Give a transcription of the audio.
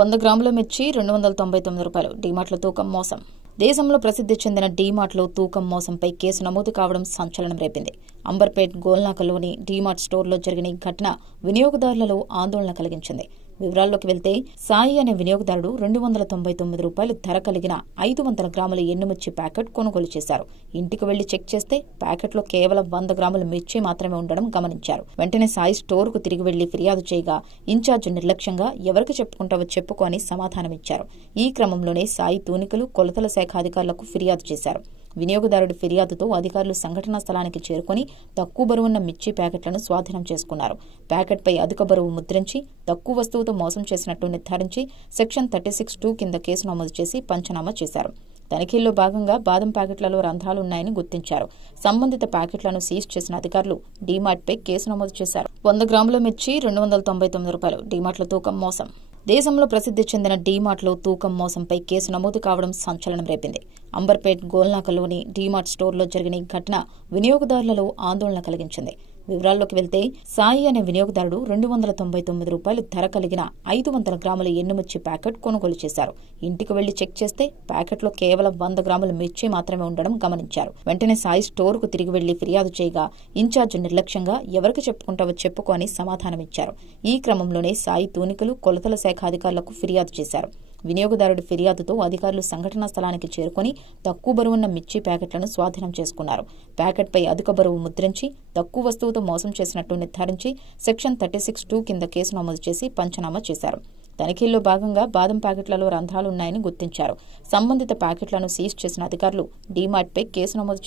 100 గ్రాముల మిర్చి 299 రూపాయలు. డీమార్ట్లో తూకం మోసం. దేశంలో ప్రసిద్ధి చెందిన డీమార్ట్లో తూకం మోసంపై కేసు నమోదు కావడం సంచలనం రేపింది. అంబర్పేట్ గోల్నాకలోని డీమార్ట్ స్టోర్లో జరిగిన ఈ ఘటన వినియోగదారులలో ఆందోళన కలిగించింది. వివరాల్లోకి వెళ్తే, సాయి అనే వినియోగదారుడు 299 రూపాయలు ధర కలిగిన 500 గ్రాముల ఎండుమిర్చి ప్యాకెట్ కొనుగోలు చేశారు. ఇంటికి వెళ్లి చెక్ చేస్తే ప్యాకెట్లో కేవలం 100 గ్రాముల మిర్చి మాత్రమే ఉండడం గమనించారు. వెంటనే సాయి స్టోర్కు తిరిగి వెళ్లి ఫిర్యాదు చేయగా ఇన్ఛార్జ్ నిర్లక్ష్యంగా ఎవరికి చెప్పుకుంటావో చెప్పుకో అని సమాధానమిచ్చారు. ఈ క్రమంలోనే సాయి తూనికలు కొలతల శాఖ అధికారులకు ఫిర్యాదు చేశారు. వినియోగదారుడి ఫిర్యాదుతో అధికారులు సంఘటనా స్థలానికి చేరుకుని తక్కువ బరువున్న మిర్చి ప్యాకెట్లను స్వాధీనం చేసుకున్నారు. ప్యాకెట్పై అధిక బరువు ముద్రించి తక్కువ వస్తువుతో మోసం చేసినట్టు నిర్ధారించి సెక్షన్ 36(2) కింద కేసు నమోదు చేసి పంచనామా చేశారు. తనిఖీల్లో భాగంగా బాదం ప్యాకెట్లలో రంధ్రాలున్నాయని గుర్తించారు. సంబంధిత ప్యాకెట్లను సీజ్ చేసిన అధికారులు డీమార్ట్పై కేసు నమోదు చేశారు. 100 గ్రాముల మిర్చి 299 రూపాయలు. డీమార్ట్లో తూకం మోసం. దేశంలో ప్రసిద్ధి చెందిన డీమార్ట్లో తూకం మోసంపై కేసు నమోదు కావడం సంచలనం రేపింది. అంబర్పేట్ గోల్నాకలోని డీమార్ట్ స్టోర్లో జరిగిన ఈ ఘటన వినియోగదారులలో ఆందోళన కలిగించింది. వివరాల్లోకి వెళ్తే, సాయి అనే వినియోగదారుడు 299 రూపాయలు ధర కలిగిన 500 గ్రాముల ఎండుమిర్చి ప్యాకెట్ కొనుగోలు చేశారు. ఇంటికి వెళ్లి చెక్ చేస్తే ప్యాకెట్లో కేవలం 100 గ్రాముల మిర్చి మాత్రమే ఉండడం గమనించారు. వెంటనే సాయి స్టోర్కు తిరిగి వెళ్లి ఫిర్యాదు చేయగా ఇన్ఛార్జ్ నిర్లక్ష్యంగా ఎవరికి చెప్పుకుంటావో చెప్పుకో అని సమాధానమిచ్చారు. ఈ క్రమంలోనే సాయి తూనికలు కొలతల శాఖ అధికారులకు ఫిర్యాదు చేశారు. వినియోగదారుడి ఫిర్యాదుతో అధికారులు సంఘటనా స్థలానికి చేరుకుని తక్కువ బరువున్న మిర్చి ప్యాకెట్లను స్వాధీనం చేసుకున్నారు. ప్యాకెట్పై అధిక బరువు ముద్రించి తక్కువ వస్తువుతో మోసం చేసినట్టు నిర్ధారించి సెక్షన్ 36(2) కింద కేసు నమోదు చేసి పంచనామా చేశారు. తనిఖీల్లో భాగంగా బాదం ప్యాకెట్లలో రంధ్రాలున్నాయని గుర్తించారు. సంబంధిత ప్యాకెట్లను సీజ్ చేసిన అధికారులు డీమార్ట్పై కేసు నమోదు చేశారు.